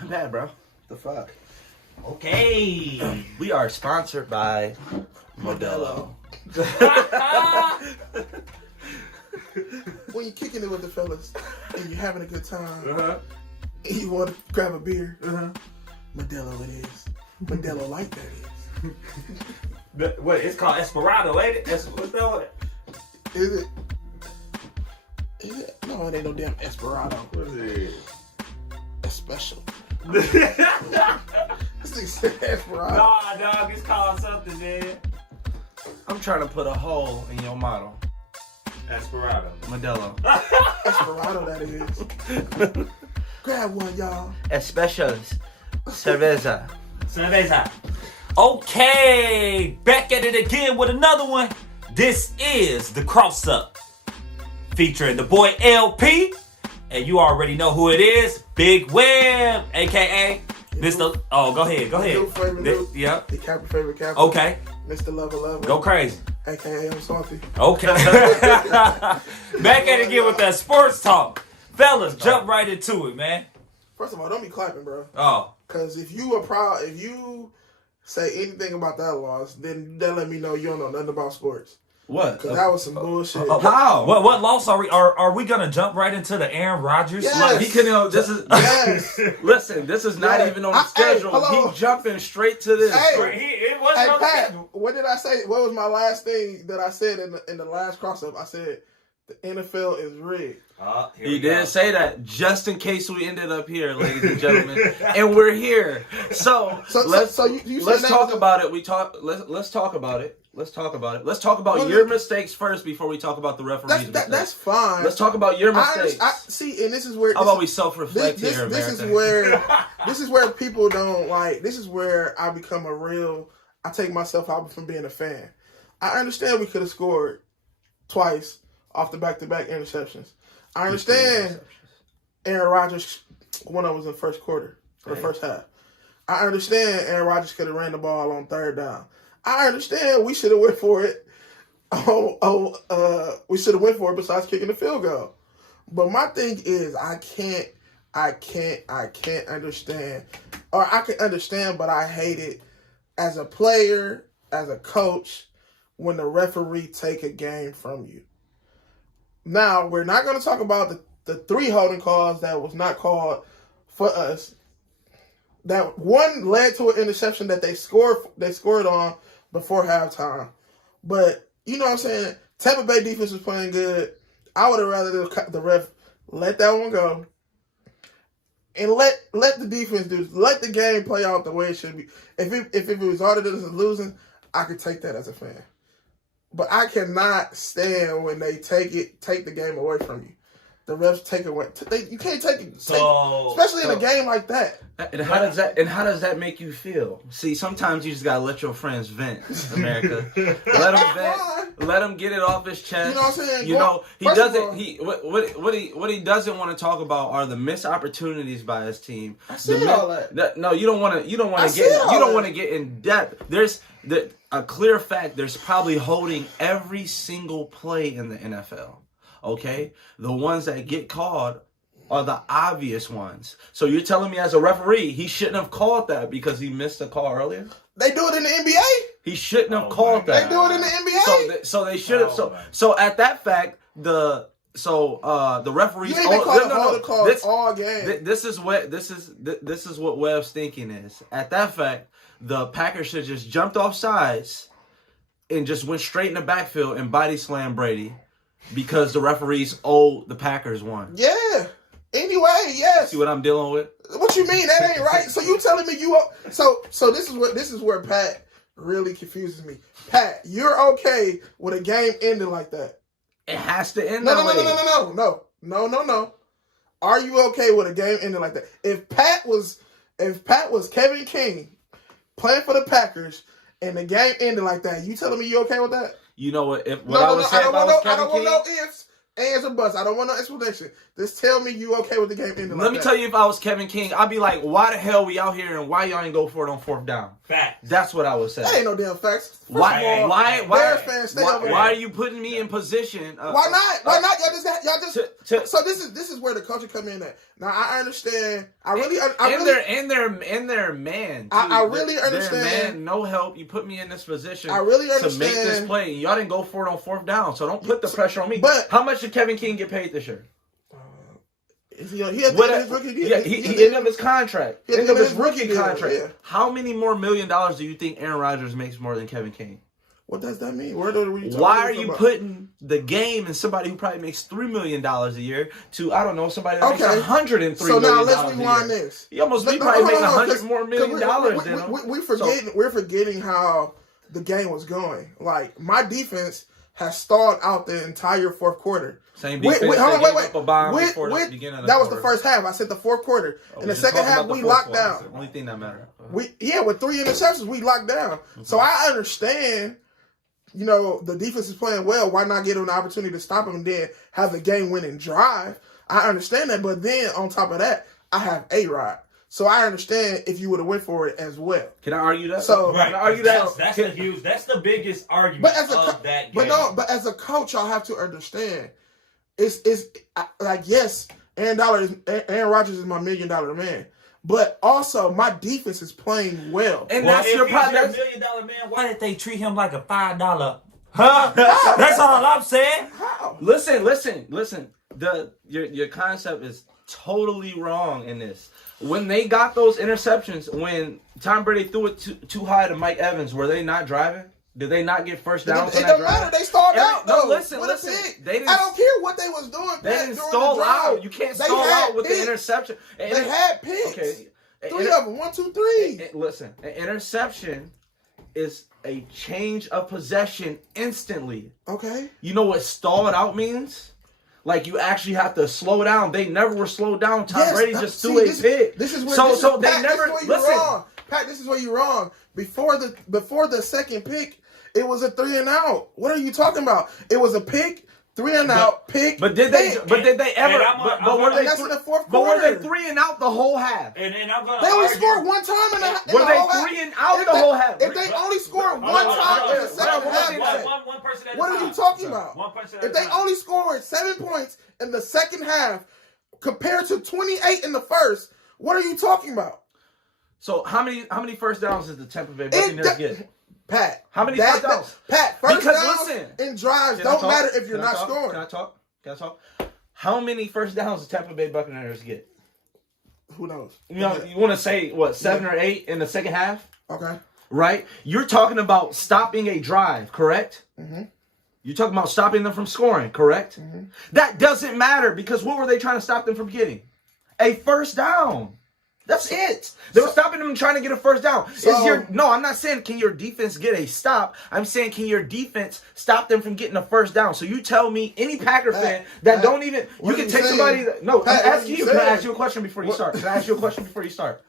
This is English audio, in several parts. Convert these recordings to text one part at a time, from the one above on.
My bad, bro. The fuck? Okay. We are sponsored by Modelo. When you're kicking it with the fellas and you're having a good time and you want to grab a beer, Modelo it is. Modelo like that is. What? It's called Esperado, ain't it? What's that? Is it? Is it? No, it ain't no damn Esperado. What is it? It's special. This thing said Esperado. Nah, dog, it's called something, man. I'm trying to put a hole in your model. Esperado. Modelo. Esperado that is. Grab one, y'all. Especials. Cerveza. Cerveza. Okay, back at it again with another one. This is the Cross Up, featuring the boy L.P. And you already know who it is, Big Web, aka Mr. Oh, go ahead. New favorite Luke. Yep. The Captain favorite Captain. Okay. Mr. Lover. Go crazy. AKA I'm salty. Okay. Back at it again with that sports talk. Fellas, jump right into it, man. First of all, don't be clapping, bro. Oh. Because if you say anything about that loss, then that let me know you don't know nothing about sports. What? Because that was some bullshit. How? What loss are we? Are we gonna jump right into the Aaron Rodgers? Yes. Like, he couldn't. This is. Yes. Listen, this is not even on the schedule. hello. He jumping straight to this. It wasn't Hey, on the Pat, schedule. what did I say? What was my last thing that I said in the last cross-up? I said the NFL is rigged. He did say that just in case we ended up here, ladies and gentlemen, and we're here. So let's talk about it. Let's talk about it. Let's talk about your mistakes first before we talk about the referees' mistakes. That's fine. Let's talk about your mistakes. See, and this is where how about we self-reflect here, America? This is where people don't like. This is where I become I take myself out from being a fan. I understand we could have scored twice off the back-to-back interceptions. I understand Aaron Rodgers, one of them was in the first quarter, or the first half. I understand Aaron Rodgers could have ran the ball on third down. I understand we should have went for it. We should have went for it besides kicking the field goal. But my thing is, I can't understand, or I can understand, but I hate it as a player, as a coach, when the referee take a game from you. Now, we're not going to talk about the 3 holding calls that was not called for us. That one led to an interception that they scored on before halftime. But, you know what I'm saying? Tampa Bay defense was playing good. I would have rather the ref let that one go. And let the defense let the game play out the way it should be. If it resulted in us losing, I could take that as a fan. But I cannot stand when they take the game away from you. The refs take it away. You can't take it, especially in a game like that. And how does that make you feel? See, sometimes you just gotta let your friends vent, America. Let them vent. Let him get it off his chest. You know what I'm saying? You know he doesn't. What he doesn't want to talk about are the missed opportunities by his team. I see all that. No, you don't want to get in depth. There's a clear fact. There's probably holding every single play in the NFL. Okay, the ones that get called are the obvious ones. So you're telling me as a referee, he shouldn't have called that because he missed a call earlier? They do it in the NBA. He shouldn't have called that. They do it in the NBA. So they should have. So at that fact, the referees. You ain't been calling calls all game. This is what Webb's thinking is. At that fact, the Packers should have just jumped off sides and just went straight in the backfield and body slammed Brady. Because the referees owe the Packers one. Yeah. Anyway, yes. See what I'm dealing with? What you mean? That ain't right. So you telling me so this is where Pat really confuses me. Pat, you're okay with a game ending like that? It has to end No. Are you okay with a game ending like that? If Pat was Kevin King playing for the Packers and the game ended like that, you telling me you okay with that? You know what? I don't want no ifs, ands, or buts. I don't want no explanation. Just tell me you okay with the game ending like that. Let me tell you, if I was Kevin King, I'd be like, why the hell we out here and why y'all ain't go for it on 4th down? Facts. That's what I would say. That ain't no damn facts. Why Bears fans, stay over there. Why are you putting me in position? Why not? Y'all just So this is where the culture come in at. Now I understand. Their man. Too. I really understand. Their man, no help. You put me in this position. I really understand to make this play. Y'all didn't go for it on 4th down, so don't put the pressure on me. But how much did Kevin King get paid this year? He had his rookie deal. Yeah, he ended up his contract. He ended up his rookie contract. Yeah. How many more $1 million do you think Aaron Rodgers makes more than Kevin King? What does that mean? Why are you putting the game and somebody who probably makes $3 million a year to, I don't know, somebody that makes $103 million? So now let's rewind this. He almost probably make $100 more million than him. We're forgetting how the game was going. Like, my defense has stalled out the entire 4th quarter. Same defense. Wait. That was the first half. I said the 4th quarter. In the second half, we locked down. The only thing that mattered. With 3 interceptions, we locked down. Mm-hmm. So I understand. The defense is playing well. Why not give them an opportunity to stop them and then have the game-winning drive? I understand that, but then on top of that, I have A-Rod. So I understand if you would have went for it as well. Can I argue that? So right. Can I argue that? That's the biggest argument of that game. But as a coach, y'all have to understand. It's like, yes, Aaron Rodgers is my $1 million man. But also, my defense is playing well. And that's your problem. $1 million man, why did they treat him like a $5? Huh? That's all I'm saying. How? Listen. Your concept is totally wrong in this. When they got those interceptions, when Tom Brady threw it too high to Mike Evans, were they not driving? Did they not get first downs? It don't matter. They stalled out. No, though. listen. I don't care what they was doing. They didn't stall out. You can't stall out with the interception. They had picks. Okay. 3 of them. 1, 2, 3. Listen, an interception is a change of possession instantly. Okay. You know what stalled out means? Like, you actually have to slow down. They never were slowed down. Tom Brady just threw a pick. This is where they never listen. Pat, this is where you're wrong. Before the second pick, it was a 3 and out. What are you talking about? It was a pick, 3 and out, pick. But did they ever? But were they? That's in the 4th quarter. But were they 3 and out the whole half? And I'm gonna. They only scored 1 time in the were they whole 3 and out the whole half? If they only scored 1 time in the second half, what are you talking about? If they only scored 7 points in the second half compared to 28 in the first, what are you talking about? So how many first downs does the Tampa Bay Buccaneers get? Pat, how many first downs? Pat, first downs in drives don't matter if you're not scoring. Can I talk? How many first downs does Tampa Bay Buccaneers get? Who knows? You want to say what, 7 or 8 in the second half? Okay. Right? You're talking about stopping a drive, correct? Mm-hmm. You're talking about stopping them from scoring, correct? Mm-hmm. That doesn't matter because what were they trying to stop them from getting? A first down. That's it. They were stopping them trying to get a first down. No, I'm not saying can your defense get a stop. I'm saying can your defense stop them from getting a first down. So you tell me any Packer fan that don't even you can take somebody. No, I'm asking you. Can I ask you a question before you start?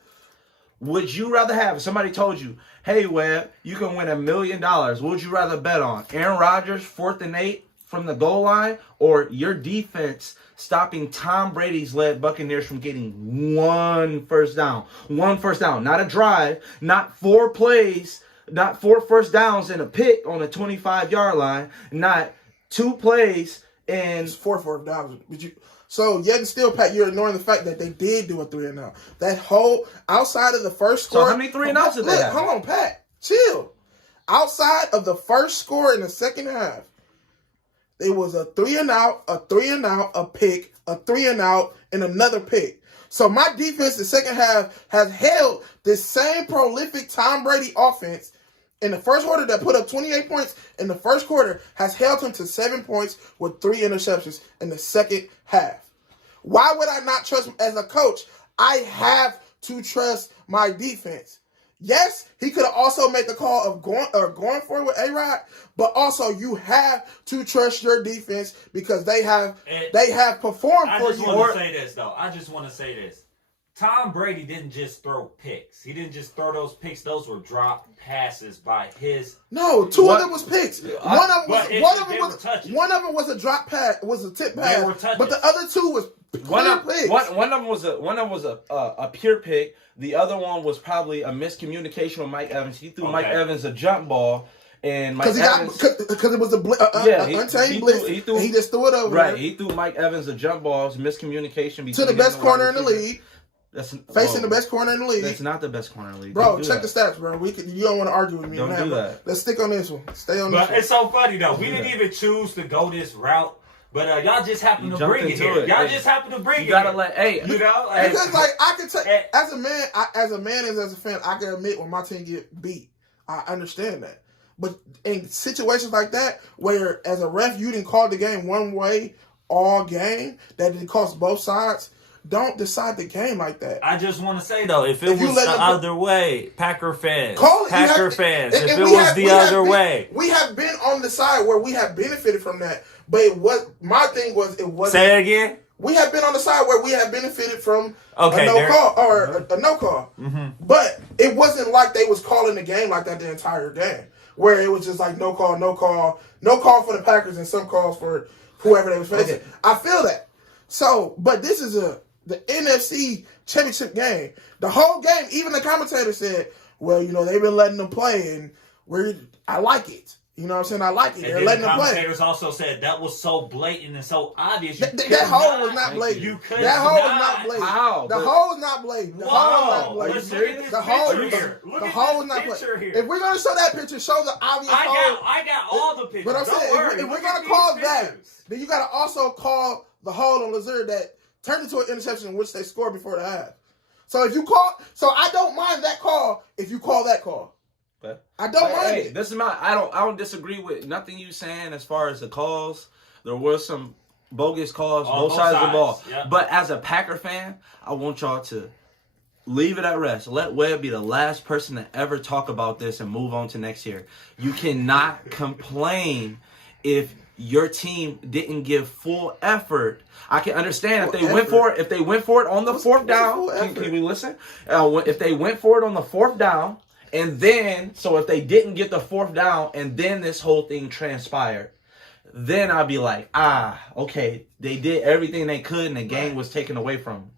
Would you rather have if somebody told you, "Hey, Webb, you can win $1 million"? What would you rather bet on? Aaron Rodgers 4th and 8 from the goal line, or your defense stopping Tom Brady's led Buccaneers from getting 1 first down? 1 first down, not a drive, not 4 plays, not 4 first downs and a pick on the 25-yard line, not 2 plays and it's 4 fourth downs. So yet and still, Pat, you're ignoring the fact that they did do a 3 and out. That whole outside of the first score. So how many 3 and outs did they have? Hold on, Pat, chill. Outside of the first score in the second half, it was a 3 and out, a 3 and out, a pick, a 3 and out, and another pick. So my defense the second half has held this same prolific Tom Brady offense in the first quarter that put up 28 points in the first quarter has held him to 7 points with 3 interceptions in the second half. Why would I not trust him as a coach? I have to trust my defense. Yes, he could have also made the call of going for it with A-Rod, but also you have to trust your defense because they have performed for you. I just want to say this. Tom Brady didn't just throw picks. He didn't just throw those picks. Those were dropped passes by his. No, 2 of them was picks. One of them was a drop pass, was a tip pass, but the other 2 was clear picks. One of them was a pure pick. The other one was probably a miscommunication with Mike Evans. He threw Mike Evans a jump ball, And Mike Evans, because it was untamed blitz. He just threw it over. Right, he threw Mike Evans a jump ball, miscommunication between to the best corner in the league. Facing the best corner in the league. That's not the best corner in the league. Bro, check the stats, bro. You don't want to argue with me. Don't do that. Let's stick on this one. Stay on this one. But it's so funny, though. We didn't even choose to go this route. But y'all just happen to bring it here. Y'all just happen to bring it. You gotta let, you know, because I can tell, as a man and as a fan, I can admit when my team get beat. I understand that. But in situations like that, where as a ref you didn't call the game one way all game, that it cost both sides. Don't decide the game like that. I just want to say, though, if it was the other way, Packer fans, fans, if it was the other way. We have been on the side where we have benefited from that. But my thing was, it wasn't. Say it again? We have been on the side where we have benefited from a no-call or a no-call. Mm-hmm. But it wasn't like they was calling the game like that the entire game. Where it was just like no call for the Packers and some calls for whoever they was facing. Okay. I feel that. So, but this is the NFC championship game. The whole game, even the commentator said, well, they've been letting them play, and I like it. You know what I'm saying? I like it. They're letting them play. The commentators also said that was so blatant and so obvious. That hole was not blatant. That hole was not blatant. How? The hole was not blatant. The hole was not blatant. The hole was not blatant. If we're going to show that picture, show the obvious hole. I got all the pictures. But I'm saying, if we're going to call that, then you got to also call the hole on Lazard that turned into an interception in which they scored before the half. So I don't mind that call if you call that call. Okay. I don't mind it. This is I don't disagree with nothing you saying as far as the calls. There were some bogus calls, both sides of the ball. Yeah. But as a Packer fan, I want y'all to leave it at rest. Let Webb be the last person to ever talk about this and move on to next year. You cannot complain if your team didn't give full effort. I can understand if they went for it. If they went for it on the fourth down, can we listen? If they went for it on the fourth down, and then if they didn't get the fourth down, and then this whole thing transpired, then I'd be like, okay, they did everything they could, and the game was taken away from them.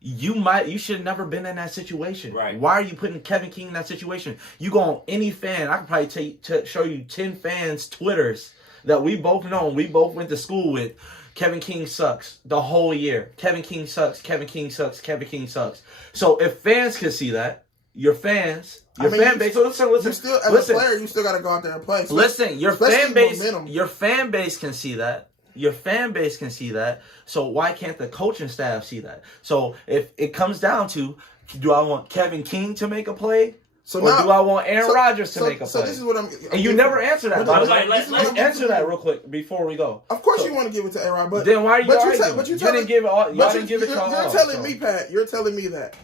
You should have never been in that situation. Right. Why are you putting Kevin King in that situation? You go on any fan. I could probably show you 10 fans' Twitters that we both know and we both went to school with. Kevin King sucks the whole year. Kevin King sucks. Kevin King sucks. Kevin King sucks. So if fans can see that, your fans, fan base. So listen. As a player, you still got to go out there and play. Listen, your fan base can see that. Your fan base can see that. So why can't the coaching staff see that? So if it comes down to, do I want Kevin King to make a play? Do I want Aaron Rodgers to make a play? So this is what and you never answer that. Let's answer that real quick before we go. Of course you want to give it to Aaron, but then why are you arguing? But you didn't give it all. Y'all didn't give it to all. You're telling me, Pat. You're telling me that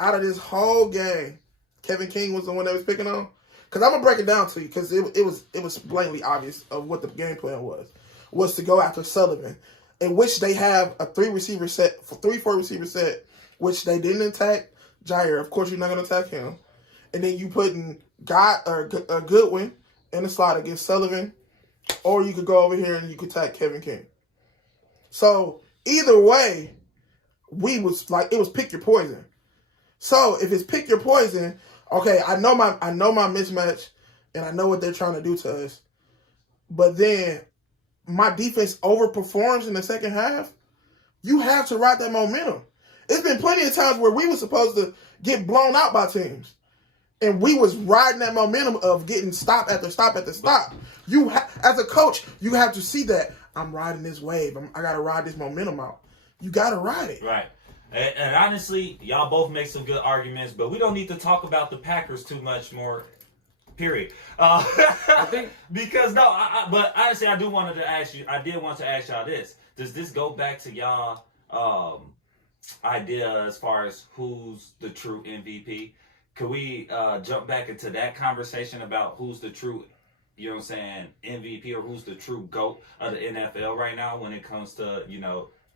out of this whole game, Kevin King was the one that was picking on. Because I'm gonna break it down to you because it was blatantly obvious of what the game plan was to go after Sullivan, in which they have a 3-4 receiver set, which they didn't attack Jair. Of course, you're not gonna attack him. And then you putting Goodwin in the slot against Sullivan, or you could go over here and you could attack Kevin King. So either way, it was pick your poison. So if it's pick your poison, okay, I know my mismatch, and I know what they're trying to do to us, but then my defense overperforms in the second half. You have to ride that momentum. It's been plenty of times where we were supposed to get blown out by teams. And we was riding that momentum of getting stop after stop after stop. As a coach, you have to see that I'm riding this wave. I got to ride this momentum out. You got to ride it. Right. And honestly, y'all both make some good arguments, but we don't need to talk about the Packers too much more, period. I think because but honestly, I did want to ask y'all this. Does this go back to y'all idea as far as who's the true MVP? Could we jump back into that conversation about who's the true, MVP, or who's the true GOAT of the NFL right now when it comes to,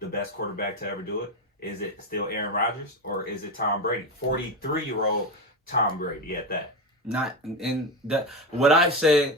the best quarterback to ever do it? Is it still Aaron Rodgers, or is it Tom Brady? 43-year-old Tom Brady at that. Not in that. What I say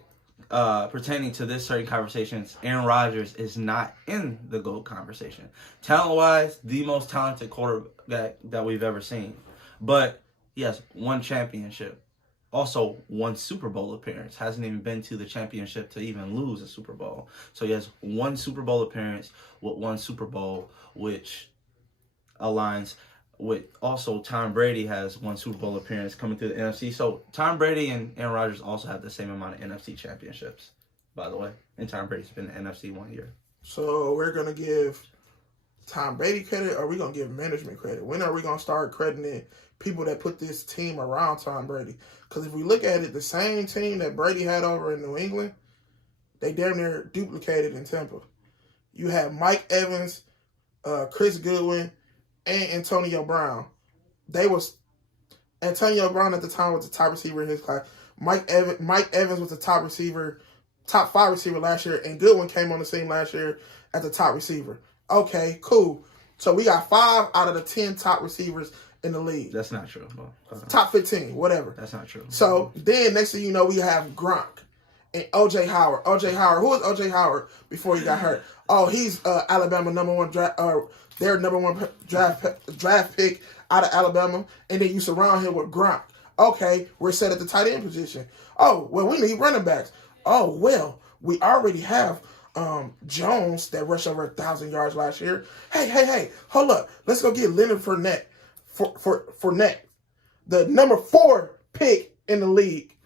pertaining to this certain conversations, Aaron Rodgers is not in the GOAT conversation. Talent-wise, the most talented quarterback that we've ever seen. But he has one championship. also one Super Bowl appearance. Hasn't even been to the championship to even lose a Super Bowl. So he has one Super Bowl appearance with one Super Bowl, which aligns with also Tom Brady has one Super Bowl appearance coming through the NFC. So Tom Brady and Aaron Rodgers also have the same amount of NFC championships, by the way. And Tom Brady's been in the NFC 1 year. So we're going to give Tom Brady credit, or are we going to give management credit? When are we going to start crediting people that put this team around Tom Brady? Because if we look at it, the same team that Brady had over in New England, they damn near duplicated in Tampa. You have Mike Evans, Chris Goodwin, and Antonio Brown. Antonio Brown at the time was the top receiver in his class. Mike Evans was the top 5 receiver last year, and Goodwin came on the scene last year as the top receiver. Okay, cool. So we got 5 out of the 10 top receivers in the league. That's not true. Top 15, whatever. That's not true. So then next thing you know, we have Gronk and O.J. Howard. O.J. Howard. Who was O.J. Howard before he got hurt? Oh, he's Alabama their number one draft pick out of Alabama. And then you surround him with Gronk. Okay, we're set at the tight end position. Oh, well, we need running backs. Oh, well, we already have Jones that rushed over 1,000 yards last year. Hey, hold up. Let's go get Leonard Fournette. Fournette, the number 4 pick in the league.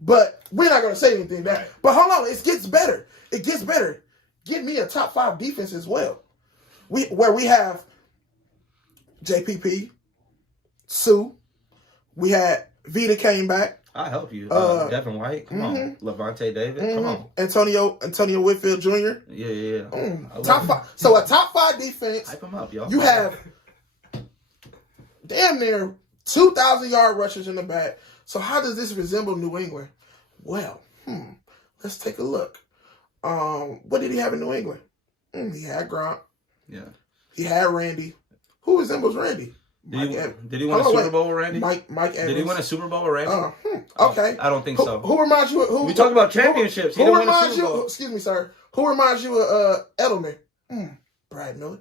But we're not going to say anything back. But hold on, it gets better. It gets better. Give me a top 5 defense as well. Where we have JPP, Sue. We had Vita came back. I'll help you. Devin White, come on. Levante David, come on. Antonio Whitfield Jr. Yeah. Top 5. So a top 5 defense. Hype him up, y'all. You have damn near 2,000 yard rushers in the back. So how does this resemble New England? Well, let's take a look. What did he have in New England? He had Gronk. Yeah. He had Randy. Who resembles Randy? Did he win a Super Bowl with Randy? Mike Evans. Did he win a Super Bowl with Randy? Okay. I don't think so. Who reminds you of who? We talk about championships. Who reminds you? Excuse me, sir. Who reminds you of Edelman? Brad Miller.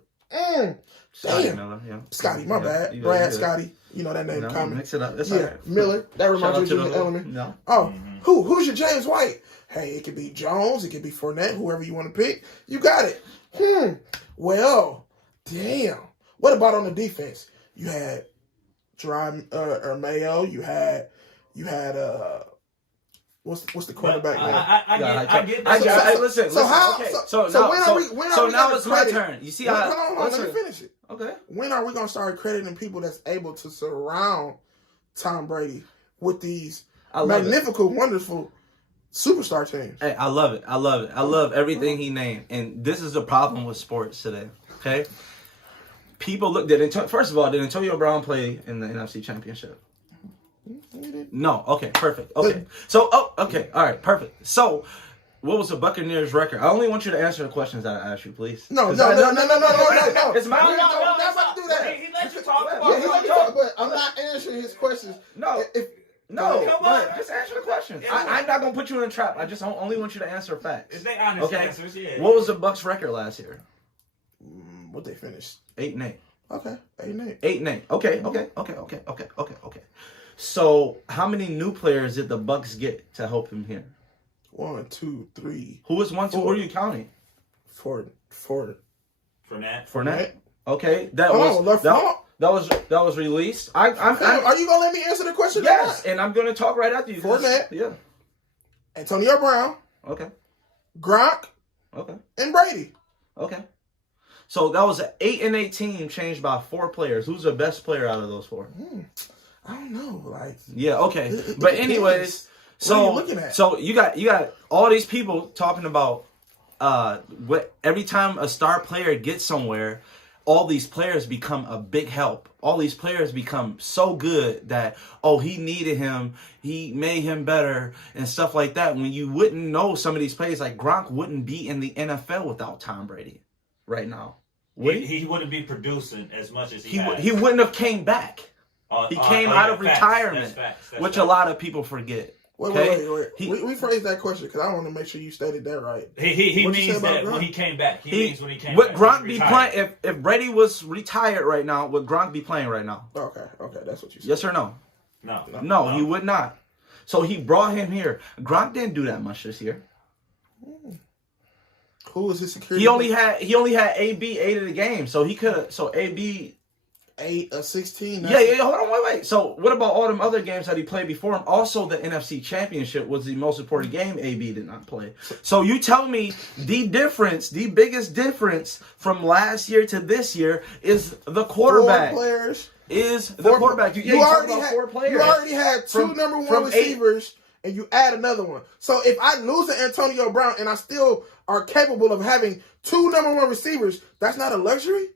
Scotty Miller, yeah. Scotty, my bad. Brad, Scotty. You know that name coming. Mix it up. That's all right. Miller. That reminds you of Edelman. No. Oh, who's your James White? Hey, it could be Jones. It could be Fournette. Whoever you want to pick. You got it. Well, damn. What about on the defense? You had Mayo. You had what's the quarterback name? I get that. Listen. So how? Okay. So now it's my turn. You see how? Hold on, let me finish it. Okay. When are we gonna start crediting people that's able to surround Tom Brady with these magnificent, wonderful superstar teams? Hey, I love it. I love everything he named, and this is the problem with sports today. Okay. People first of all, did Antonio Brown play in the NFC Championship? No. Okay, perfect. Okay. So, okay. All right, perfect. So, what was the Buccaneers' record? I only want you to answer the questions that I asked you, please. No. It's my We're not about to do that. He let you talk. But I'm not answering his questions. No. Just answer the questions. I'm not gonna put you in a trap. I just only want you to answer facts. Is they honest answers? Yeah. What was the Bucs' record last year? What they finished? 8-8. Okay, 8-8. 8-8. Okay. So, how many new players did the Bucs get to help him here? 1, 2, 3. Who was 1, 2? Who are you counting? Fournette. Okay, that was released. Are you gonna let me answer the question? Yes, and I'm gonna talk right after you. Fournette. Yeah. Antonio Brown. Okay. Gronk. Okay. And Brady. Okay. So that was an 8-8 team changed by 4 players. Who's the best player out of those 4? I don't know. Yeah. Okay. But anyways, what are you looking at? So you got all these people talking about every time a star player gets somewhere, all these players become a big help. All these players become so good that, he needed him, he made him better, and stuff like that. When you wouldn't know some of these players, like Gronk wouldn't be in the NFL without Tom Brady right now. He wouldn't be producing as much as he wouldn't have came back. He came out of retirement, which a lot of people forget. Wait. Rephrase that question because I want to make sure you stated that right. He means that when he came back. He means when he came back. Would Gronk be playing if Brady was retired right now? Would Gronk be playing right now? Okay, that's what you said. Yes or no? No, he would not. So he brought him here. Gronk didn't do that much this year. Who was his security? He only had AB 8 of the game, so he could have. So AB 8 of 16. Yeah. Hold on, wait. So what about all them other games that he played before him? Also, the NFC Championship was the most important game AB did not play. So you tell me the biggest difference from last year to this year is the quarterback. 4 players. Is the quarterback. You already had 4 players. You already had 2 number 1 receivers, and you add another one. So if I lose to Antonio Brown and I still are capable of having 2 number 1 receivers, that's not a luxury?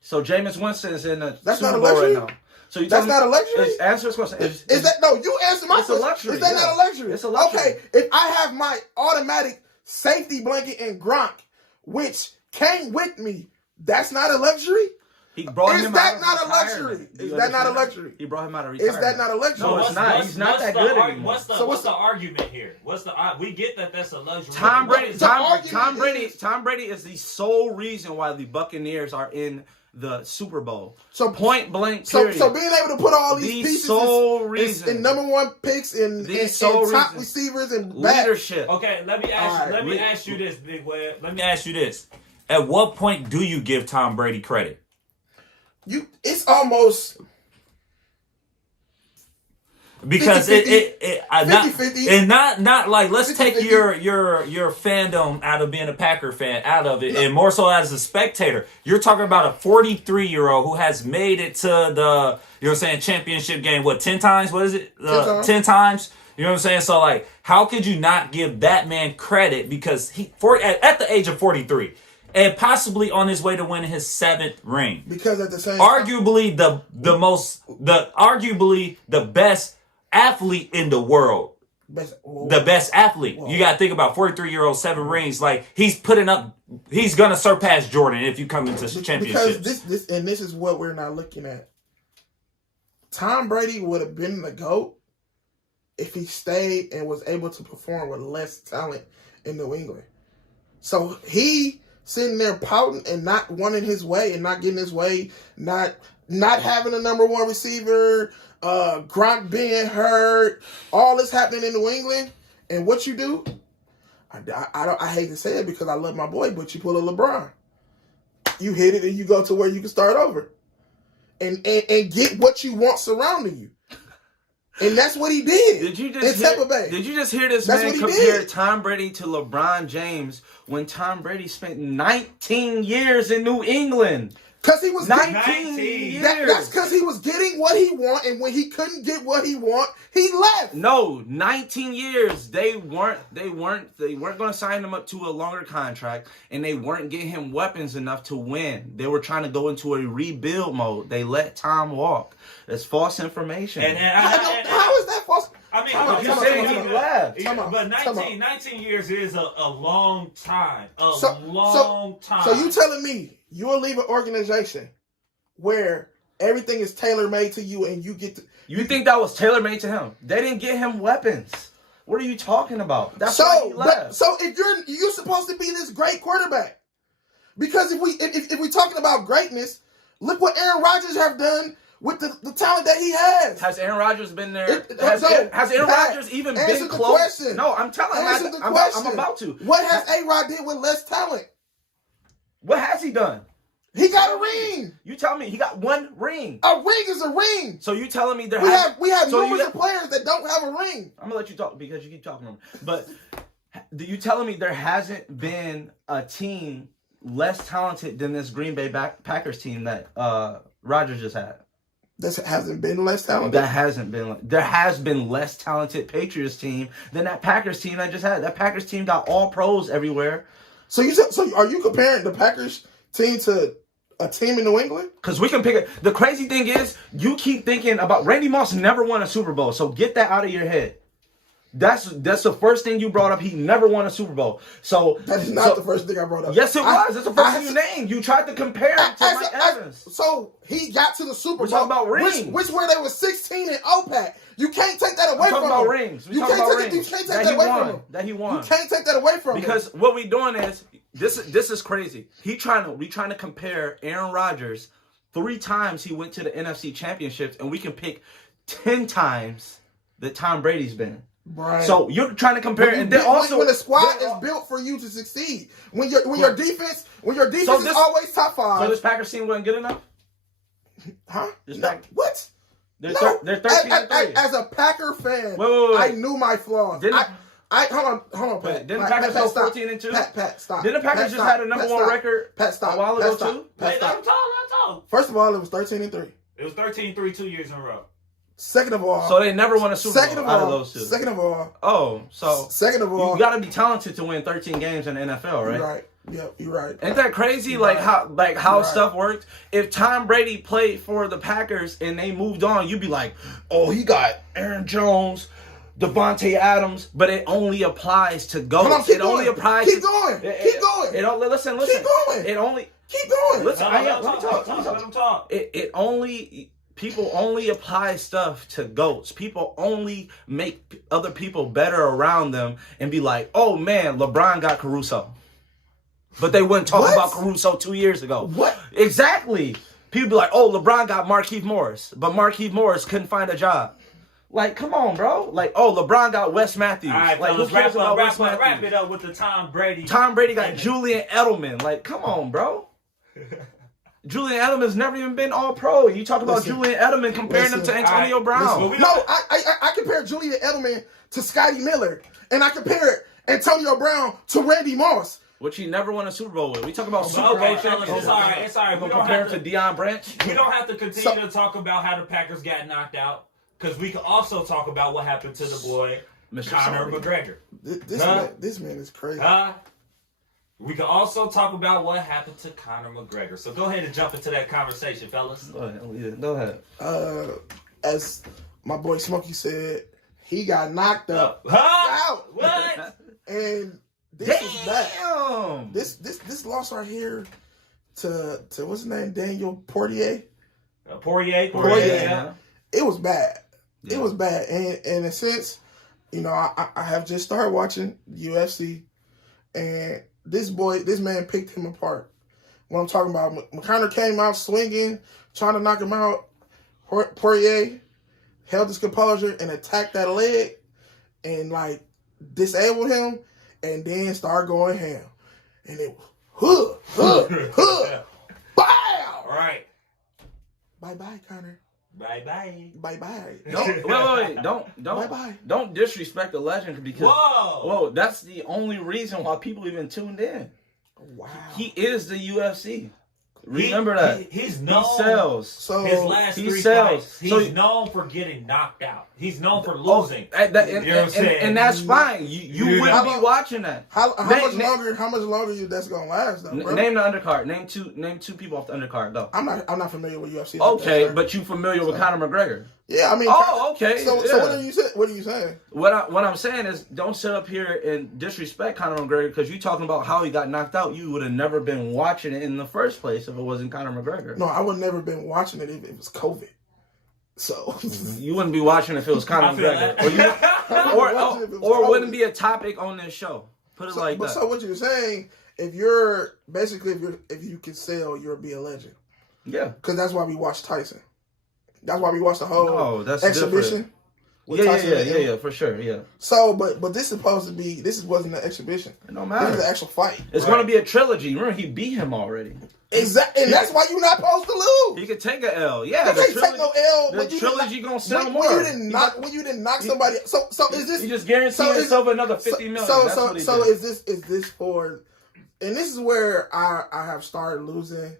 So Jameis Winston is in the that's Super not a Bowl luxury? right now. So you that's not a luxury? Answer this question. Is that no? You answer my question. It's a luxury. Is that not a luxury? It's a luxury. Okay, if I have my automatic safety blanket in Gronk, which came with me, that's not a luxury? He brought him out of not a retirement. luxury? Is that not a luxury? He brought him out of retirement. Is that not a luxury? No, it's not. He's not that good anymore. What's the argument here? We get that that's a luxury. Tom Brady is the sole reason why the Buccaneers are in the Super Bowl. So point blank period. So being able to put all these pieces reason. in number 1 picks and top receivers and leadership. Okay, let me ask you this, Big Web. Let me ask you this. At what point do you give Tom Brady credit? It's almost because 50-50. not like let's 50-50. take your fandom out of being a Packer fan out of it and more so as a spectator. You're talking about a 43-year-old who has made it to the championship game 10 times? What is it? 10 times. You know what I'm saying? So like, how could you not give that man credit because at the age of 43 and possibly on his way to winning his 7th ring? Because at the same arguably the best athlete in the world. The best athlete. Whoa. You got to think about 43-year-old 7 rings. Like he's going to surpass Jordan if you come into championships. Because this is what we're not looking at. Tom Brady would have been the GOAT if he stayed and was able to perform with less talent in New England. So he sitting there pouting and not wanting his way and not getting his way, not having a number 1 receiver, Gronk being hurt, all this happening in New England. And what you do? I hate to say it because I love my boy, but you pull a LeBron. You hit it and you go to where you can start over. And get what you want surrounding you. And that's what he did. Did you just hear this man compare Tom Brady to LeBron James when Tom Brady spent 19 years in New England? Because he was 19 years. That's because he was getting what he want, and when he couldn't get what he want, he left. No, 19 years. They weren't going to sign him up to a longer contract, and they weren't getting him weapons enough to win. They were trying to go into a rebuild mode. They let Tom walk. That's false information. How is that false? I mean, you said he left. But 19 years is a long time. Long time. So you telling me you'll leave an organization where everything is tailor-made to you and you get to... You think that was tailor-made to him? They didn't get him weapons. What are you talking about? That's why he left. So if you're supposed to be this great quarterback. Because if we're talking about greatness, look what Aaron Rodgers have done with the talent that he has. Has Aaron Rodgers been there? Has Aaron Rodgers even been close? Question. No, I'm telling you. I'm about to. What has A-Rod did with less talent? What has he done? He got a ring. You tell me he got 1 ring. A ring is a ring. So you telling me we have numerous players that don't have a ring. I'm gonna let you talk because you keep talking to him. But you telling me there hasn't been a team less talented than this Green Bay Packers team that Rodgers just had? This hasn't been less talented. That hasn't been. There has been less talented Patriots team than that Packers team I just had. That Packers team got all pros everywhere. So are you comparing the Packers team to a team in New England? Because we can pick it. The crazy thing is, you keep thinking about Randy Moss never won a Super Bowl. So get that out of your head. That's the first thing you brought up. He never won a Super Bowl. So that is not the first thing I brought up. Yes, it was. That's the first thing you named. You tried to compare it to Mike Evans. So he got to the Super Bowl. We're talking about rings. Which where they were 16 and OPAC. You can't take that away from him. We're talking about rings. You can't take that away from him. That he won. You can't take that away from him. Because what we doing is this is crazy. We trying to compare Aaron Rodgers 3 times he went to the NFC Championships, and we can pick 10 times that Tom Brady's been. Right. So you're trying to compare, and then also when the squad is built for you to succeed, when your defense is always top 5. So this Packers team wasn't good enough, huh? No, what? They're 13-3. As a Packer fan, wait. I knew my flaws. Hold on, Pat. Didn't Packers go 14-2? Pat, stop. Didn't the Packers just had a number 1 record Pat, stop. a while ago too? Let him talk. First of all, it was 13-3. It was 13-3 2 years in a row. Second of all, so they never won a Super Bowl out of those two. Second of all, you got to be talented to win 13 games in the NFL, right? You're right. Yep, you're right. Ain't that crazy? How stuff worked. If Tom Brady played for the Packers and they moved on, you'd be like, oh, he got Aaron Jones, Devontae Adams, but it only applies to GOATs. Keep going. Keep going. Keep going. Listen. Keep going. It only. Keep going. Listen. Let him talk. It only. People only apply stuff to GOATs. People only make other people better around them and be like, oh man, LeBron got Caruso. But they wouldn't talk about Caruso 2 years ago. What? Exactly. People be like, oh, LeBron got Markieff Morris. But Markieff Morris couldn't find a job. Like, come on, bro. Like, oh, LeBron got Wes Matthews. All right, like, let's wrap it up with the Tom Brady. Tom Brady got Julian Edelman. Like, come on, bro. Julian Edelman's never even been All-Pro. You talk about Julian Edelman comparing him to Antonio Brown. I compare Julian Edelman to Scotty Miller, and I compare Antonio Brown to Randy Moss. Which he never won a Super Bowl with. We talk about Super Bowl champions. It's all right. We're going to compare him to Deion Branch. We don't have to continue to talk about how the Packers got knocked out, because we can also talk about what happened to the boy, Conor McGregor. This man is crazy. We can also talk about what happened to Conor McGregor. So go ahead and jump into that conversation, fellas. Go ahead. As my boy Smokey said, he got knocked out. What? And this is bad. This loss right here to what's his name? Daniel Poirier. Poirier. Yeah. It was bad. Yeah. It was bad. And in a sense, I have just started watching UFC, and this man picked him apart. What I'm talking about, McConnor came out swinging, trying to knock him out. Poirier held his composure and attacked that leg and, disabled him, and then started going ham. And it was, bow! All right. Bye-bye, Conor. Bye-bye. Bye-bye. Wait. Don't disrespect the legend, because whoa, that's the only reason why people even tuned in. Wow. He is the UFC. Remember that. He's known. He sells. So his last three fights, he's known for getting knocked out. He's known for losing. And that's fine. You wouldn't be watching that. How much longer that's gonna last, though, bro? Name the undercard. Name two people off the undercard, though. I'm not familiar with UFC. Okay, but you familiar with Conor McGregor? Yeah, I mean. Oh, okay. So what are you saying? What are you saying? What I'm saying is, don't sit up here and disrespect Conor McGregor, because you talking about how he got knocked out. You would have never been watching it in the first place if it wasn't Conor McGregor. No, I would never been watching it if it was COVID. So you wouldn't be watching if it was Conor McGregor, or wouldn't be a topic on this show. Put it like that. So what you're saying, if you can sell, you'll be a legend. Yeah, because that's why we watched Tyson. That's why we watched the whole exhibition. Yeah, for sure, yeah. So, but this is supposed to be. Wasn't an exhibition. It don't matter. This is an actual fight. It's going to be a trilogy. Remember, he beat him already. Exactly, and that's why you're not supposed to lose. He could take an L. Yeah, you can't take no L. The trilogy gonna sell more. When you didn't knock somebody. So is this? You just guarantee yourself another $50 million. So is this for? And this is where I have started losing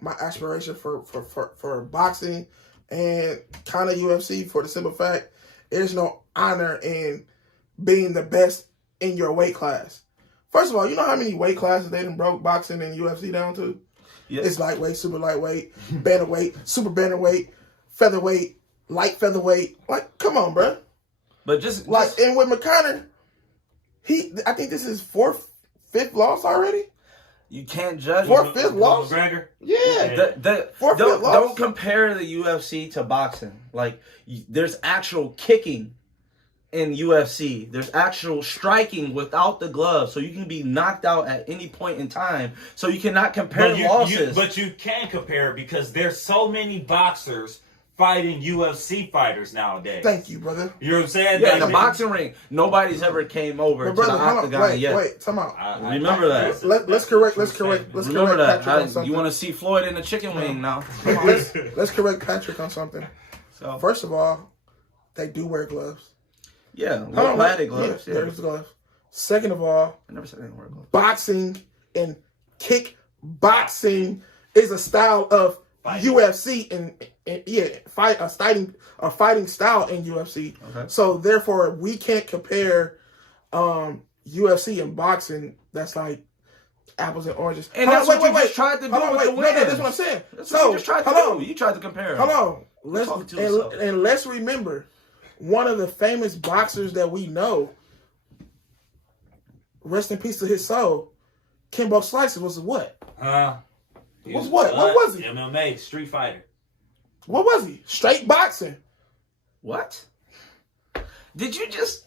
my aspiration for boxing and kind of UFC, for the simple fact there's no honor in being the best in your weight class. First of all, you know how many weight classes they done broke boxing and UFC down to? Yes. It's lightweight, super lightweight, bantamweight, super bantamweight, featherweight, light featherweight. Like, come on, bro. But just and with McConnor, I think this is fifth loss already. You can't judge. Fifth loss. McGregor. Yeah. Don't compare the UFC to boxing. Like, there's actual kicking in UFC. There's actual striking without the gloves, so you can be knocked out at any point in time. So you cannot compare losses. But you can compare, because there's so many boxers fighting UFC fighters nowadays. Thank you, brother. You know what I'm saying? Yeah, in the boxing ring, nobody's ever came over to the octagon yet. Wait, come on. Remember that. Let's correct Remember Patrick on that. something. You want to see Floyd in the chicken wing now? Come on, let's correct Patrick on something. So First of all, they do wear gloves. yeah, plastic gloves. Yeah, there's gloves. Second of all, I never said they didn't wear gloves. boxing and kickboxing is a style of UFC and a fighting style in UFC. Okay. So therefore, we can't compare UFC and boxing. That's like apples and oranges. And that's what you just tried to do with the women. That's what I'm saying. That's what you just tried to do. You tried to compare. Hold on. Let's remember, one of the famous boxers that we know, rest in peace to his soul, Kimbo Slicer was what? Was what? What was he? MMA, street fighter. What was he? Straight boxing. What? Did you just...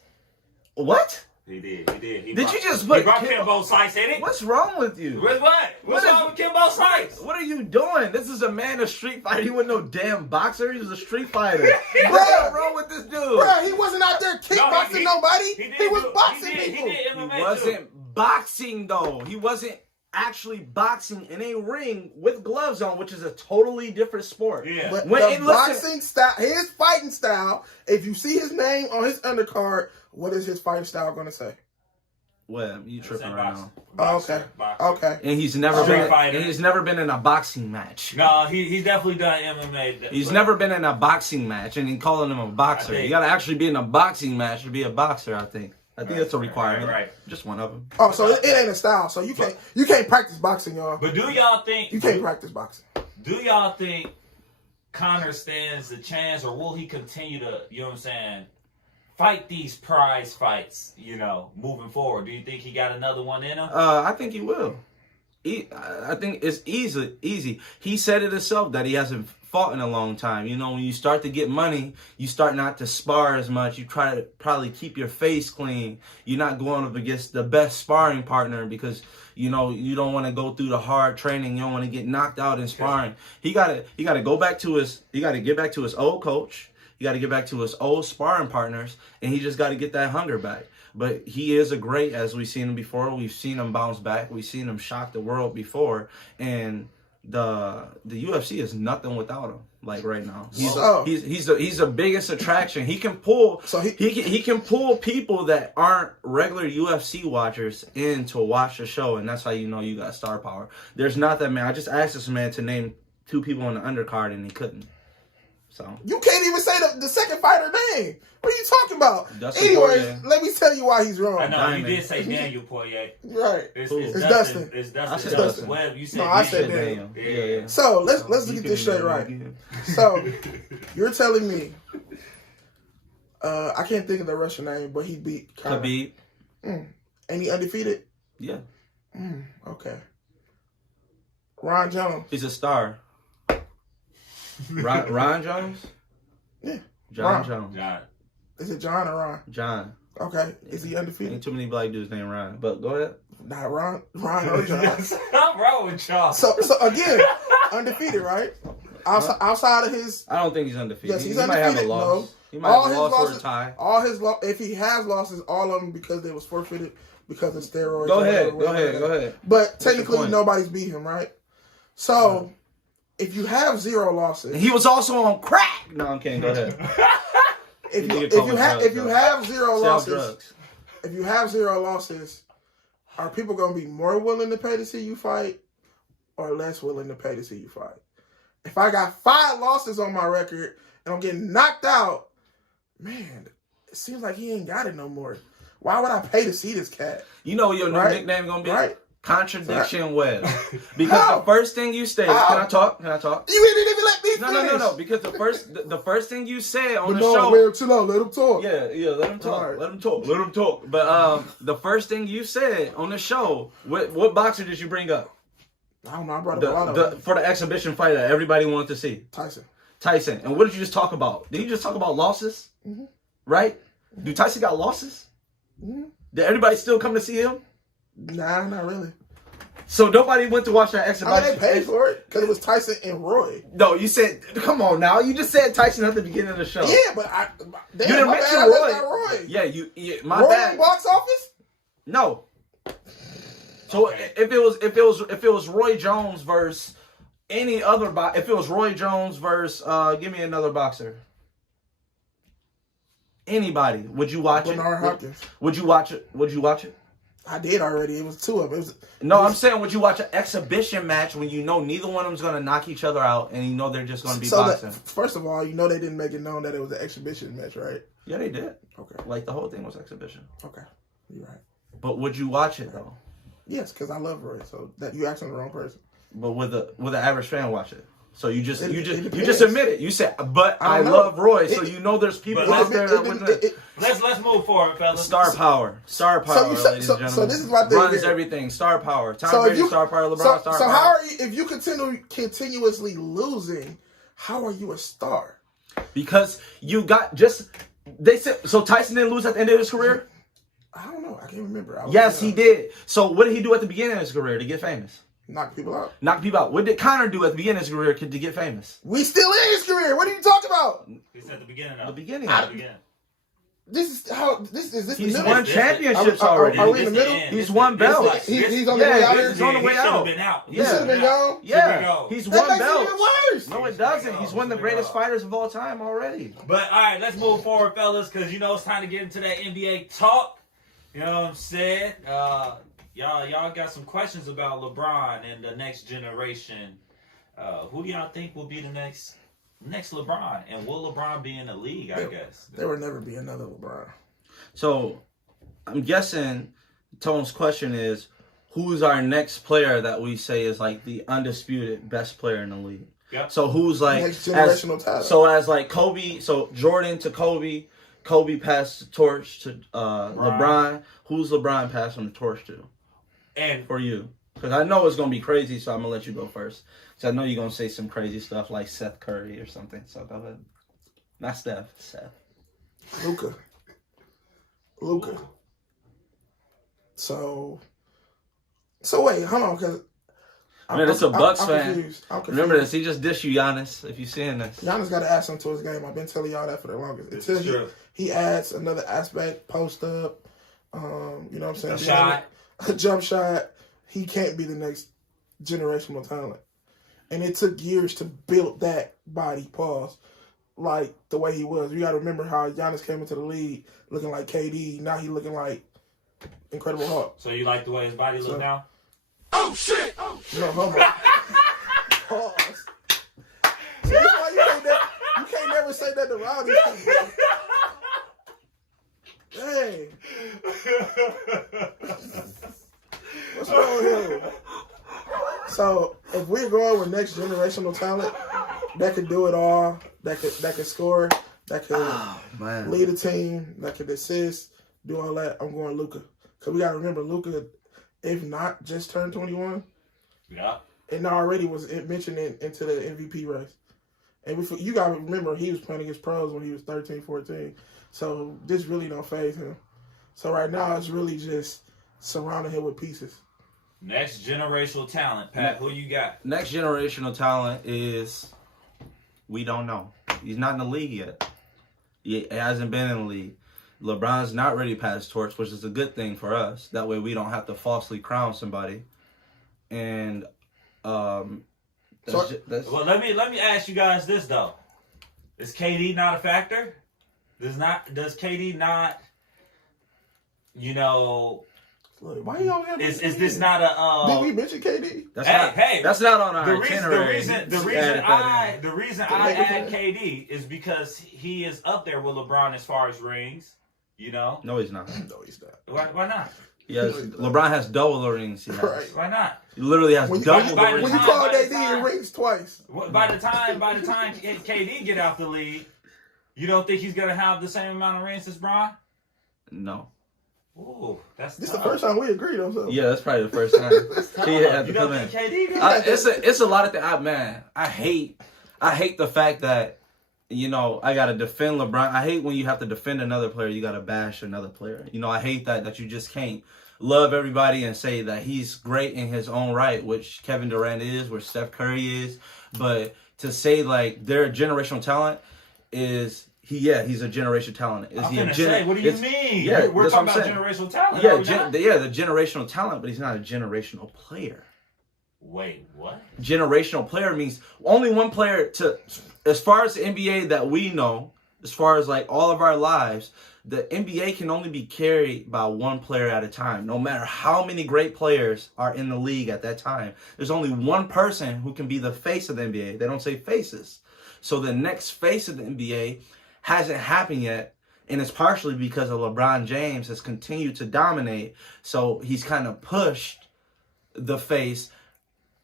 What? He did. Did you just put... He brought Kimbo Slice in it. What's wrong with you? What? What's wrong with Kimbo Slice? What are you doing? This is a man, a street fighter. He wasn't no damn boxer. He was a street fighter. What's wrong with this dude? Bro, he wasn't out there kickboxing nobody. He was boxing people. He did MMA He wasn't boxing, though. He wasn't actually boxing in a ring with gloves on, which is a totally different sport. Yeah. But the boxing style, his fighting style, if you see his name on his undercard, what is his fighting style going to say? Well, you tripping right now. Okay. Okay. And he's never been in a boxing match. No, he's definitely done MMA. He's never been in a boxing match, and he calling him a boxer. You got to actually be in a boxing match to be a boxer, I think. I think that's a requirement. Right. Just one of them. Oh, so it ain't a style. So you can't practice boxing, y'all. But do y'all think you can't practice boxing? Do y'all think Conor stands a chance, or will he continue to, you know what I'm saying, fight these prize fights, moving forward? Do you think he got another one in him? I think he will. I think it's easy. He said it himself that he hasn't fought in a long time. When you start to get money, you start not to spar as much. You try to probably keep your face clean. You're not going up against the best sparring partner because you don't want to go through the hard training. You don't want to get knocked out in sparring. He got to get back to his old coach. You got to get back to his old sparring partners, and he just got to get that hunger back. But he is a great, as we've seen him before. We've seen him bounce back. We've seen him shock the world before, and the UFC is nothing without him. Like right now, he's the biggest attraction. He can pull. So he can pull people that aren't regular UFC watchers in to watch the show, and that's how you know you got star power. There's not that man. I just asked this man to name 2 people on the undercard, and he couldn't. So you can't even say the second fighter name. What are you talking about? Dustin Anyways, Poirier. Let me tell you why he's wrong. I know Diamond. you did say Daniel Poirier. Right. It's Dustin. It's I Dustin. said Dustin. Well, you said No, I said Daniel. Yeah. So let's get this straight right. So you're telling me, I can't think of the Russian name, but he beat Khabib. And he undefeated? Yeah. Okay. Ron Jones. He's a star. Ron Jones? Yeah. John Jones. John. Is it John or Ron? John. Okay. Is he undefeated? Ain't too many black dudes named Ron. But go ahead. Not Ron or John. I'm wrong with y'all. So again, undefeated, right? Outside of his... I don't think he's undefeated. Yes, he's he undefeated. might have a loss. No. He might have a loss or a tie. All his if he has losses, all of them because they was forfeited because of steroids. Go ahead. But technically, nobody's beat him, right? So, if you have 0 losses, and he was also on crack. No, I'm kidding. Go ahead. if you have 0 losses, are people going to be more willing to pay to see you fight, or less willing to pay to see you fight? If I got 5 losses on my record and I'm getting knocked out, man, it seems like he ain't got it no more. Why would I pay to see this cat? You know what your new nickname gonna be? Right. Contradiction Web. Because the first thing you say, can I talk? You didn't even let me finish. No. Because the first thing you said on the show. show. Web, chill out. Let him talk. Yeah. Let him talk. Right. Let him talk. But the first thing you said on the show, what boxer did you bring up? I don't know. I brought up a lot of them. For the exhibition fight that everybody wanted to see. Tyson. And what did you just talk about? Did you just talk about losses? Mm-hmm. Right? Do Tyson got losses? Mm-hmm. Did everybody still come to see him? Nah, not really. So nobody went to watch that I exhibition. mean, they paid for it because it was Tyson and Roy. No, you said, come on now. You just said Tyson at the beginning of the show. Yeah, but you didn't mention Roy. Yeah, my Roy bad. in box office? No. So if it was Roy Jones versus any other if it was Roy Jones versus give me another boxer. Anybody, would you watch Bernard Hopkins. Would you watch it? Would you watch it? I did already. It was two of them. I'm saying, would you watch an exhibition match when you know neither one of them's gonna knock each other out and you know they're just gonna be boxing? First of all, you know they didn't make it known that it was an exhibition match, right? Yeah, they did. Okay. Like the whole thing was exhibition. Okay, you're right. But would you watch it though? Yes, because I love Roy. So that you asking the wrong person. But with an average fan watch it. So you just depends. admit it. You said, but I love Roy. So you know there's people out there that Let's move forward, fellas. Star power, ladies and gentlemen. So this is my thing. Runs everything. Star power. Tom Brady, star power. LeBron, star power. So how are you? If you continuously losing, how are you a star? Because you got they said so. Tyson didn't lose at the end of his career. I don't know. I can't remember. Yes, he did. So what did he do at the beginning of his career to get famous? Knock people out. What did Conor do at the beginning of his career to get famous? We still in his career. What are you talking about? It's at the beginning. The beginning. This is He's won championships already. Are we in the middle? He's won belts. He's on the way out. He's on the way out. He should have been gone. Yeah, he's won belts. That makes it even worse. No, it doesn't. He's one of the greatest fighters of all time already. But all right, let's move forward, fellas, because you know it's time to get into that NBA talk. You know what I'm saying? Y'all got some questions about LeBron and the next generation. Who do y'all think will be the next LeBron? And will LeBron be in the league, I guess? There will never be another LeBron. So, I'm guessing Tone's question is, who's our next player that we say is like the undisputed best player in the league? Yep. So who's like next generational talent? So as like Kobe, so Jordan to Kobe passed the torch to LeBron. Who's LeBron passing the torch to? And for you, because I know it's gonna be crazy, so I'm gonna let you go first. So I know you're gonna say some crazy stuff like Seth Curry or something. So go ahead. Not Steph. Seth. Luka. So wait, hold on, because it's a Bucks fan. Confused. Remember this? He just dished you, Giannis. If you're seeing this, Giannis got to add something to his game. I've been telling y'all that for the longest. Until he adds another aspect, post up. You know what I'm saying? A jump shot. He can't be the next generational talent. And it took years to build that body, like the way he was. You got to remember how Giannis came into the league looking like KD. Now he looking like Incredible Hulk. So you like the way his body looks now? Oh, shit! No, hold on. Pause. See, that's why you can't never say that around these people. Dang. What's wrong with him? So, if we're going with next generational talent that could do it all, that could score, that could lead a team, that could assist, do all that, I'm going Luka. Because we got to remember, Luka, if not just turned 21, and already was mentioned into the MVP race. And you got to remember, he was playing against pros when he was 13, 14. So this really don't faze him. So right now, it's really just surrounding him with pieces. Next generational talent, Pat. Who you got? Next generational talent is, we don't know. He's not in the league yet. He hasn't been in the league. LeBron's not ready to pass torch, which is a good thing for us. That way we don't have to falsely crown somebody. And well, let me ask you guys this though: is KD not a factor? Does KD not? You know. Why y'all have is this not a? Did we mention KD? That's not on our itinerary. The reason I add KD is because he is up there with LeBron as far as rings. You know? No, he's not. No, he's not. Why not? Yes, LeBron has double the rings. He has. Right. Why not? He literally has double the rings. When you call AD, it rings twice. By the time KD get out the league, you don't think he's gonna have the same amount of rings as Bron? No. Ooh, this the first time we agreed on something. Yeah, that's probably the first time. He had to come in. It's a lot of things. I hate the fact that, you know, I gotta defend LeBron. I hate when you have to defend another player. You gotta bash another player. You know, I hate that you just can't. love everybody and say that he's great in his own right, which Kevin Durant is, which Steph Curry is. But to say like they're generational talent is he's a generational talent. Is I'm he gonna say, what do you mean? Yeah, we're talking about generational talent. Yeah, the generational talent, but he's not a generational player. Wait, what? Generational player means only one player to, as far as the NBA that we know, as far as like all of our lives, the NBA can only be carried by one player at a time. No matter how many great players are in the league at that time, there's only one person who can be the face of the NBA. They don't say faces. So the next face of the NBA hasn't happened yet. And it's partially because of LeBron James has continued to dominate. So he's kind of pushed the face,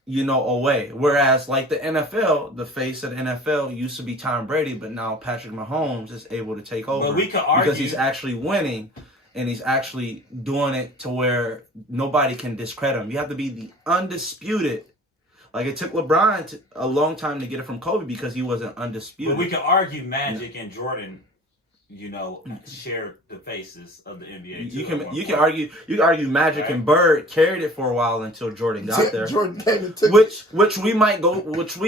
away. Whereas like the NFL, the face of the NFL used to be Tom Brady, but now Patrick Mahomes is able to take over. But we could argue because he's actually winning and he's actually doing it to where nobody can discredit him. You have to be the undisputed. Like it took LeBron a long time to get it from Kobe because he wasn't undisputed. But we could argue Magic and Jordan, share the faces of the NBA. You can argue Magic and Bird carried it for a while until Jordan got there. Jordan came and took which we might go. So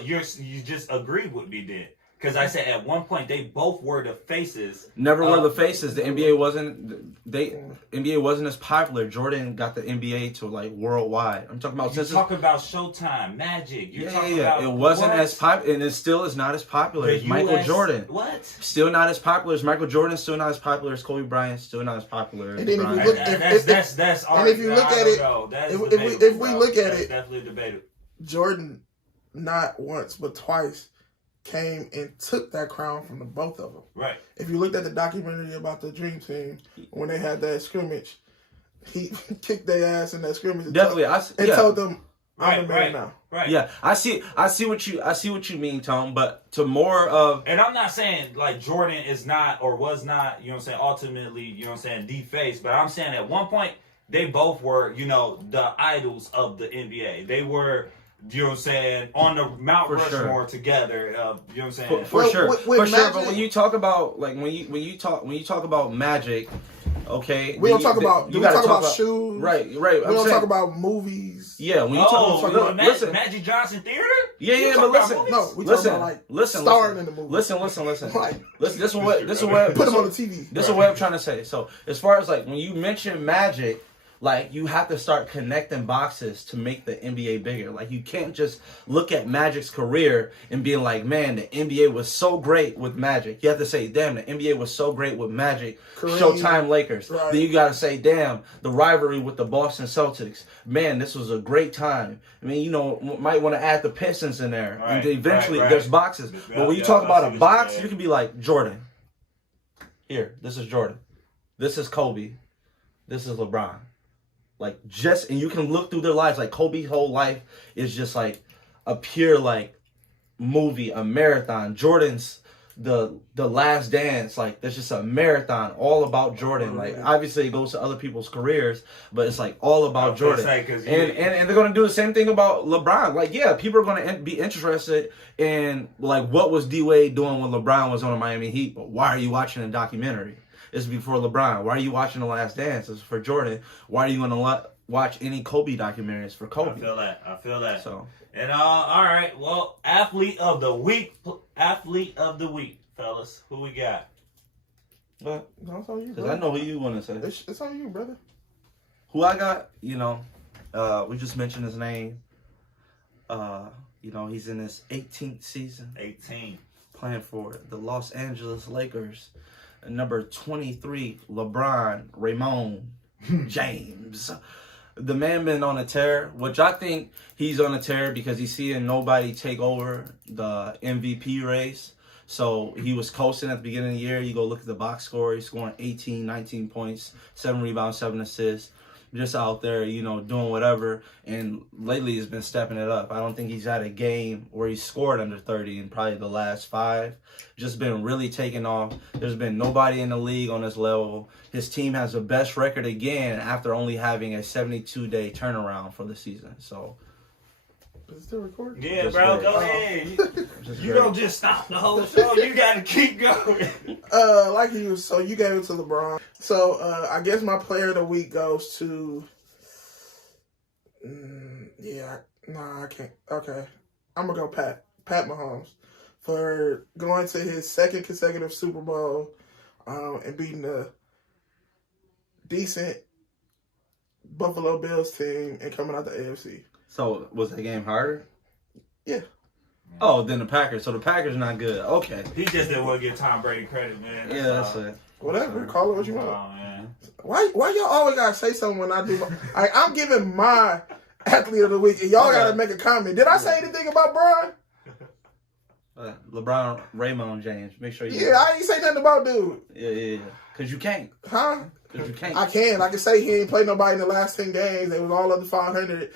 you just agreed with me then. Because I said at one point they both were the faces. Never were the faces. The NBA wasn't as popular. Jordan got the NBA to like worldwide. I'm talking about. You're talking about Showtime, Magic. It wasn't as popular, and it still is not as popular as Michael Jordan. What? Still not as popular as Michael Jordan. Still not as popular as Kobe Bryant. Still not as popular. And then if you look at it, definitely debatable. Jordan, not once but twice, came and took that crown from the both of them. Right. If you looked at the documentary about the Dream Team, when they had that scrimmage, he kicked their ass in that scrimmage. Definitely, told them, "I'm the man now." Right. Yeah, I see what you mean, Tom. But to more of, and I'm not saying like Jordan is not or was not, ultimately, the face. But I'm saying at one point they both were, the idols of the NBA. They were. On the Mount Rushmore together. For sure. But when you talk about when you talk about Magic, okay, we don't talk about shoes. Right. We don't talk about movies. Yeah, when you talk about Magic Johnson Theater. Yeah, but listen. No, we talk about starring in the movie. Listen. This is what put him on the TV. This is what I'm trying to say. So as far as like when you mention Magic. Like, you have to start connecting boxes to make the NBA bigger. Like, you can't just look at Magic's career and being like, man, the NBA was so great with Magic. You have to say, damn, the NBA was so great with Magic. Kareem, Showtime Lakers. Right. Then you got to say, damn, the rivalry with the Boston Celtics. Man, this was a great time. I mean, might want to add the Pistons in there. Right, and eventually, right. There's boxes. But when you talk about a box, you can be like, Jordan. Here, this is Jordan. This is Kobe. This is LeBron. And you can look through their lives. Like, Kobe's whole life is just like a pure like movie, a marathon. Jordan's the Last Dance, like there's just a marathon all about Jordan. Like, obviously it goes to other people's careers, but it's like all about Jordan. And they're gonna do the same thing about LeBron. Like, yeah, people are gonna be interested in like what was D Wade doing when LeBron was on the Miami Heat, but why are you watching a documentary? It's before LeBron. Why are you watching The Last Dance? It's for Jordan. Why are you going to watch any Kobe documentaries for Kobe? I feel that. So, and all right. Well, athlete of the week, fellas. Who we got? But no, it's on you, because I know who you want to say. It's on you, brother. Who I got? We just mentioned his name. He's in his 18th season. 18. Playing for the Los Angeles Lakers. Number 23, LeBron Raymond James. The man been on a tear, which I think he's on a tear because he's seeing nobody take over the MVP race. So he was coasting at the beginning of the year. You go look at the box score. He's scoring 18, 19 points, 7 rebounds, 7 assists. Just out there, doing whatever. And lately he's been stepping it up. I don't think he's had a game where he scored under 30 in probably the last 5. Just been really taking off. There's been nobody in the league on this level. His team has the best record again after only having a 72-day turnaround for the season. So, Is it still recording? Yeah, Just bro, great. go ahead. You great. don't just stop the whole show. You got to keep going. Like you, so you gave it to LeBron. So I guess my player of the week goes to. I can't. Okay, I'm gonna go Pat Mahomes for going to his second consecutive Super Bowl, and beating a decent Buffalo Bills team and coming out the AFC. So was that game harder? Yeah. Oh, then the Packers. So the Packers not good. Okay. He just didn't want to give Tom Brady credit, man. That's it. Whatever, call it what you want. Oh, man. Why y'all always gotta say something when I do? I'm giving my athlete of the week, and y'all gotta make a comment. Did I say anything about Brian? LeBron, Raymond James. Make sure you. Yeah, I ain't say nothing about dude. Yeah. Because you can't. Huh? Because you can't. I can say he ain't played nobody in the last 10 games. They was all under 500.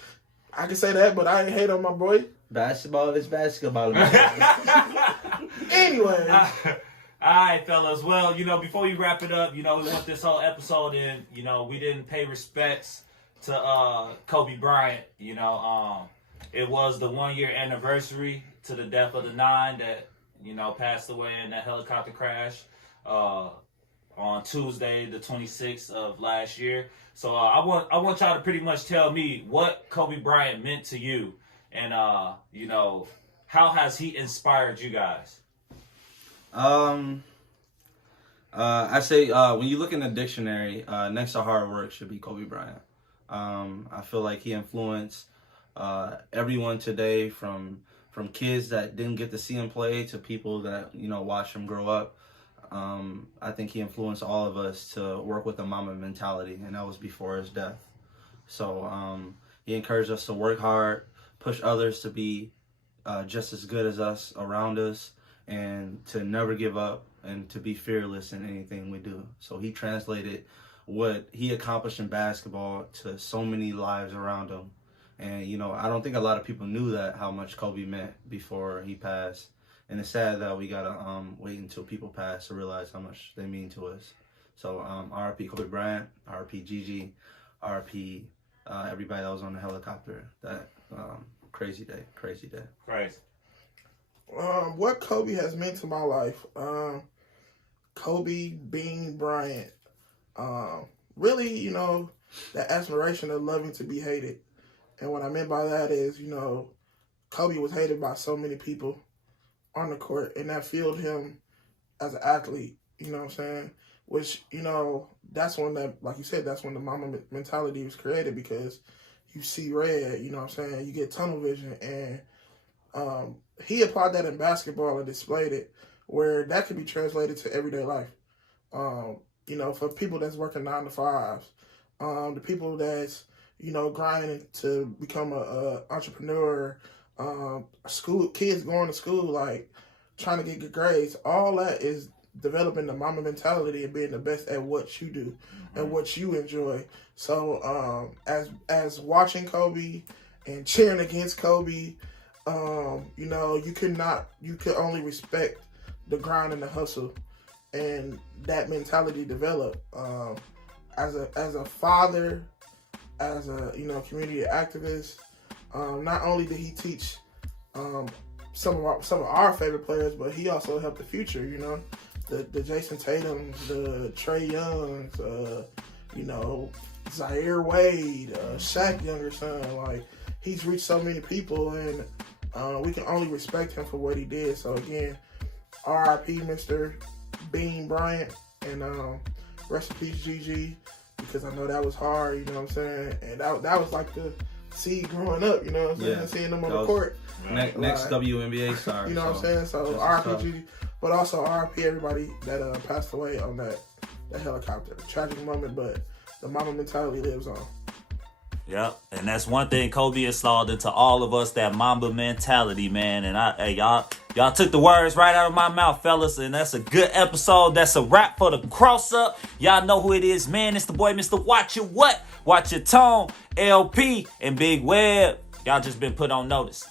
I can say that, but I ain't hate on my boy. Basketball is basketball. Anyway. All right, fellas. Well, before we wrap it up, we want this whole episode in. We didn't pay respects to Kobe Bryant. It was the 1-year anniversary to the death of the 9 that, passed away in that helicopter crash on Tuesday, the 26th of last year. So I want y'all to pretty much tell me what Kobe Bryant meant to you, and how has he inspired you guys? I say when you look in the dictionary, next to hard work should be Kobe Bryant. I feel like he influenced everyone today, from kids that didn't get to see him play to people that watched him grow up. I think he influenced all of us to work with a Mamba mentality, and that was before his death. So he encouraged us to work hard, push others to be just as good as us around us, and to never give up, and to be fearless in anything we do. So he translated what he accomplished in basketball to so many lives around him. And, I don't think a lot of people knew that, how much Kobe meant before he passed. And it's sad that we got to wait until people pass to realize how much they mean to us. So R.I.P. Kobe Bryant, R.I.P. Gigi, R.I.P. Everybody that was on the helicopter. That crazy day. Crazy. What Kobe has meant to my life. Kobe Bean Bryant. Really, that aspiration of loving to be hated. And what I meant by that is, Kobe was hated by so many people on the court, and that fueled him as an athlete, you know what I'm saying? Which, that's when like you said, that's when the Mamba mentality was created, because you see red, you know what I'm saying? You get tunnel vision, and he applied that in basketball and displayed it, where that could be translated to everyday life. For people that's working 9 to 5s, the people that's, grinding to become a entrepreneur, school kids going to school, like trying to get good grades, all that is developing the Mamba mentality and being the best at what you do and what you enjoy. So as watching Kobe and cheering against Kobe, you could only respect the grind and the hustle, and that mentality developed. As a father, as a community activist, not only did he teach some of our favorite players, but he also helped the future. The Jason Tatum's, the Trae Young's, Zaire Wade, Shaq younger son. Like, he's reached so many people, and we can only respect him for what he did. So again, R.I.P. Mr. Bean Bryant, and rest in peace Gigi, because I know that was hard, you know what I'm saying? And that was like the seed growing up, you know what I'm saying? Yeah. Seeing them on the court. Next WNBA star. You know what I'm saying? So R.I.P. Gigi, but also R.I.P. everybody that passed away on that helicopter. Tragic moment, but the Mamba mentality lives on. Yep, and that's one thing Kobe installed into all of us, that Mamba mentality, man. And y'all took the words right out of my mouth, fellas, and that's a good episode. That's a wrap for the cross up. Y'all know who it is, man. It's the boy, Mr. Watch Your What? Watch Your Tone, L.P. and Big Web. Y'all just been put on notice.